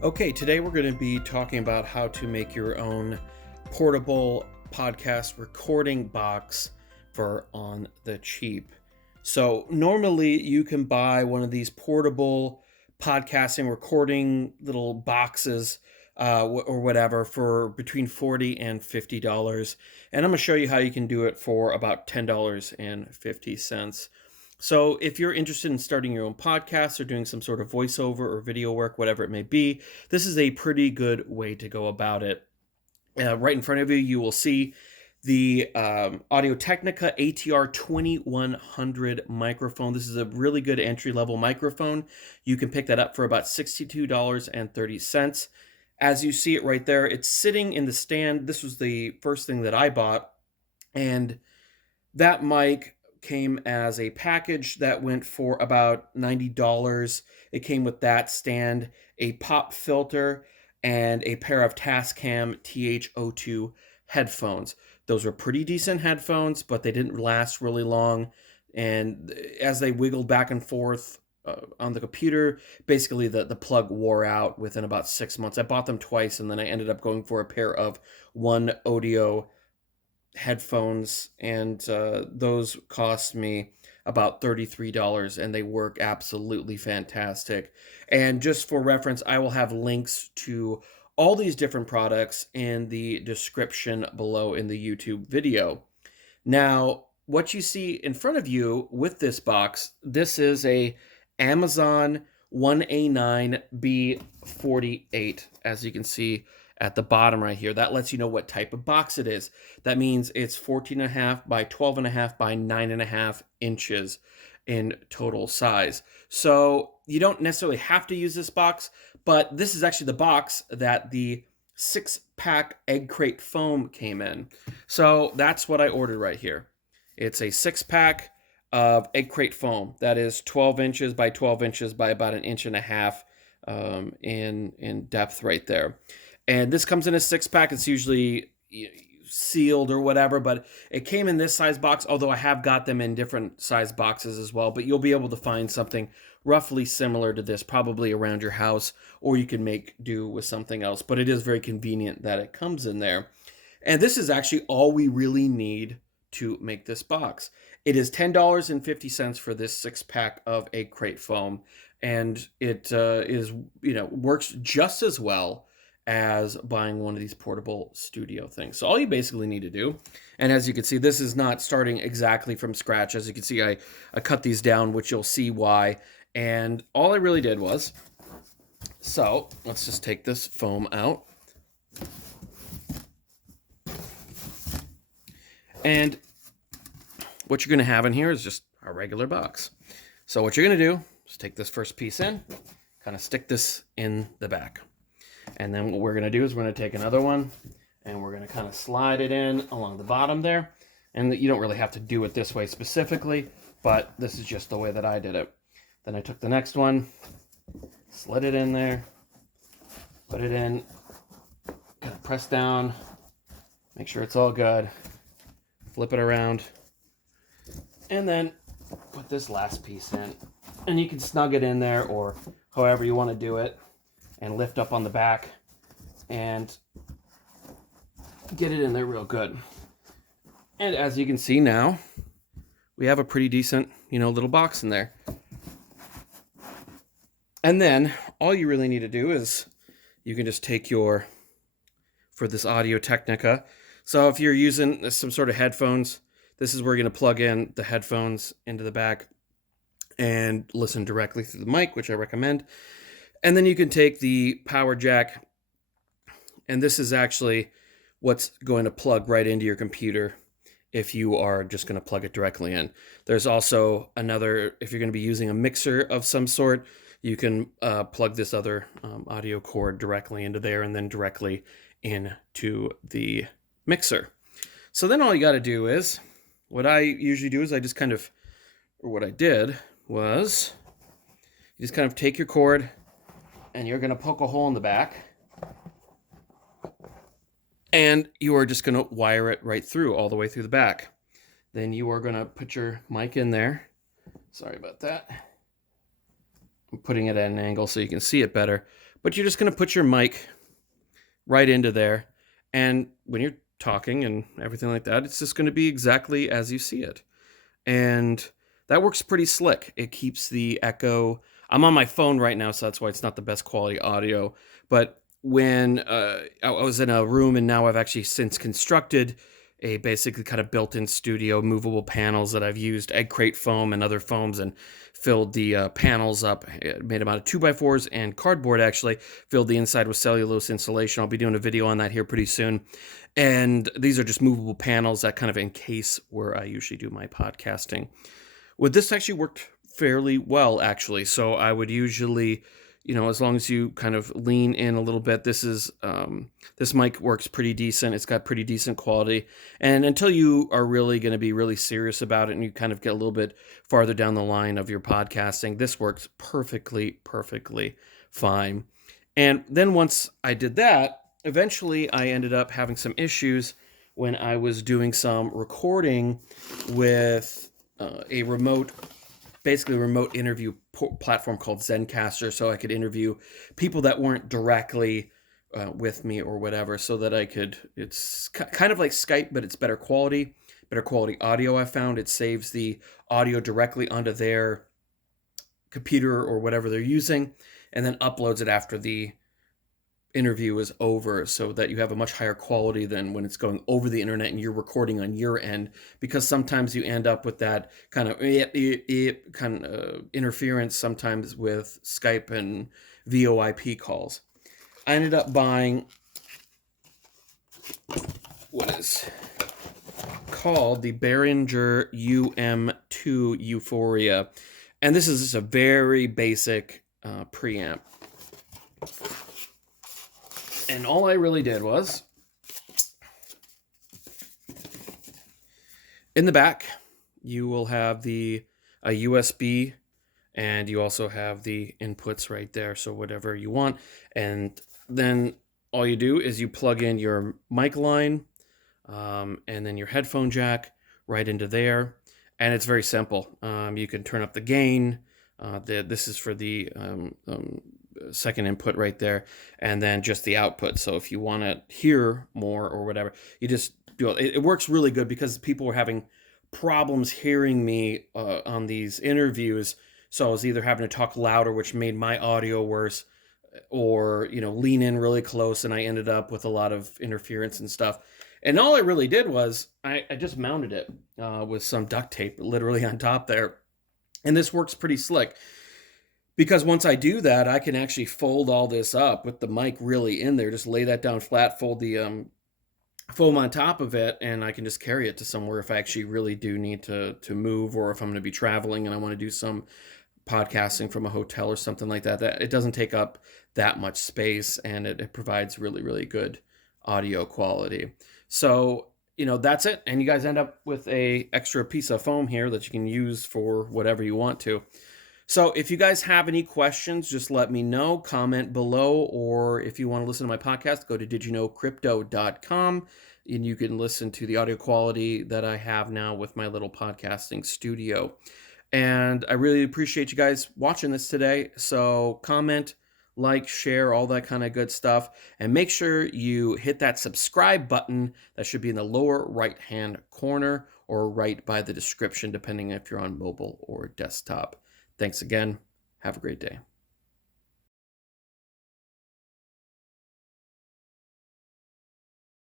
Okay, today we're going to be talking about how to make your own portable podcast recording box for on the cheap. So, normally you can buy one of these portable podcasting recording little boxes or whatever for between $40 and $50. And I'm going to show you how you can do it for about $10.50. So, if you're interested in starting your own podcast or doing some sort of voiceover or video work, whatever it may be, this is a pretty good way to go about it. Right in front of you, you will see the Audio Technica ATR 2100 microphone. This is a really good entry-level microphone. You can pick that up for about $62.30. As you see it right there, it's sitting in the stand. This was the first thing that I bought, and that mic came as a package that went for about $90. It came with that stand, a pop filter, and a pair of Tascam TH02 headphones. Those were pretty decent headphones, but they didn't last really long. And as they wiggled back and forth on the computer, basically the plug wore out within about 6 months. I bought them twice, and then I ended up going for a pair of OneOdio headphones, and those cost me about $33, and they work absolutely fantastic. And just for reference, I will have links to all these different products in the description below in the YouTube video. Now, what you see in front of you with this box, this is a Amazon 1A9 B48, as you can see at the bottom right here. That lets you know what type of box it is. That means it's 14.5 by 12.5 by 9.5 inches in total size. So you don't necessarily have to use this box, but this is actually the box that the 6-pack Eggcrate foam came in. So that's what I ordered right here. It's a 6-pack of Eggcrate foam that is 12 inches by 12 inches by about 1.5 inches in depth right there. And this comes in a 6-pack. It's usually sealed or whatever, but it came in this size box, although I have got them in different size boxes as well. But you'll be able to find something roughly similar to this, probably around your house, or you can make do with something else. But it is very convenient that it comes in there. And this is actually all we really need to make this box. It is $10.50 for this 6-pack of Eggcrate foam, and it works just as well as buying one of these portable studio things. So all you basically need to do, and as you can see, this is not starting exactly from scratch. As you can see, I cut these down, which you'll see why. And all I really did was, so let's just take this foam out. And what you're going to have in here is just a regular box. So what you're going to do is take this first piece in, kind of stick this in the back. And then what we're going to do is we're going to take another one, and we're going to kind of slide it in along the bottom there. And you don't really have to do it this way specifically, but this is just the way that I did it. Then I took the next one, slid it in there, put it in, kind of press down, make sure it's all good, flip it around, and then put this last piece in. And you can snug it in there or however you want to do it, and lift up on the back and get it in there real good. And as you can see now, we have a pretty decent, little box in there. And then all you really need to do is you can just take for this Audio Technica. So if you're using some sort of headphones, this is where you're going to plug in the headphones into the back and listen directly through the mic, which I recommend. And then you can take the power jack, and this is actually what's going to plug right into your computer if you are just going to plug it directly in. There's also another, if you're going to be using a mixer of some sort, you can plug this other audio cord directly into there and then directly into the mixer. So then all you got to do is, what I usually do is I just kind of, or what I did was, you just kind of take your cord, and you're going to poke a hole in the back, and you are just going to wire it right through, all the way through the back. Then you are going to put your mic in there. Sorry about that. I'm putting it at an angle so you can see it better. but you're just going to put your mic right into there. And when you're talking and everything like that, it's just going to be exactly as you see it. And that works pretty slick. It keeps the echo. I'm on my phone right now, so that's why it's not the best quality audio. But when I was in a room, and now I've actually since constructed a basically kind of built-in studio, movable panels that I've used Eggcrate foam and other foams and filled the panels up, made them out of 2x4s and cardboard actually, filled the inside with cellulose insulation. I'll be doing a video on that here pretty soon. And these are just movable panels that kind of encase where I usually do my podcasting. Well, this actually worked fairly well, actually. So I would usually, as long as you kind of lean in a little bit, this mic works pretty decent. It's got pretty decent quality. And until you are really going to be really serious about it and you kind of get a little bit farther down the line of your podcasting, this works perfectly fine. And then once I did that, eventually I ended up having some issues when I was doing some recording with a remote interview platform called Zencastr, so I could interview people that weren't directly with me or whatever, so that I could, it's kind of like Skype, but it's better quality audio. I found it saves the audio directly onto their computer or whatever they're using, and then uploads it after the interview is over, so that you have a much higher quality than when it's going over the internet and you're recording on your end, because sometimes you end up with that kind of interference sometimes with Skype and VoIP calls. I ended up buying what is called the Behringer UM2 Euphoria, and this is just a very basic preamp. And all I really did was, in the back, you will have a USB, and you also have the inputs right there, so whatever you want. And then all you do is you plug in your mic line, and then your headphone jack right into there. And it's very simple. You can turn up the gain. This is for the second input right there, and then just the output. So if you want to hear more or whatever, you just do it. It works really good because people were having problems hearing me on these interviews. So I was either having to talk louder, which made my audio worse, or lean in really close, and I ended up with a lot of interference and stuff. And all I really did was I just mounted it with some duct tape literally on top there, and this works pretty slick. Because once I do that, I can actually fold all this up with the mic really in there. Just lay that down flat, fold the foam on top of it, and I can just carry it to somewhere if I actually really do need to move, or if I'm going to be traveling and I want to do some podcasting from a hotel or something like that. It doesn't take up that much space, and it provides really good audio quality. So, that's it. And you guys end up with a extra piece of foam here that you can use for whatever you want to. So if you guys have any questions, just let me know, comment below, or if you want to listen to my podcast, go to didyouknowcrypto.com, and you can listen to the audio quality that I have now with my little podcasting studio. And I really appreciate you guys watching this today. So comment, like, share, all that kind of good stuff. And make sure you hit that subscribe button that should be in the lower right-hand corner or right by the description, depending if you're on mobile or desktop. Thanks again. Have a great day.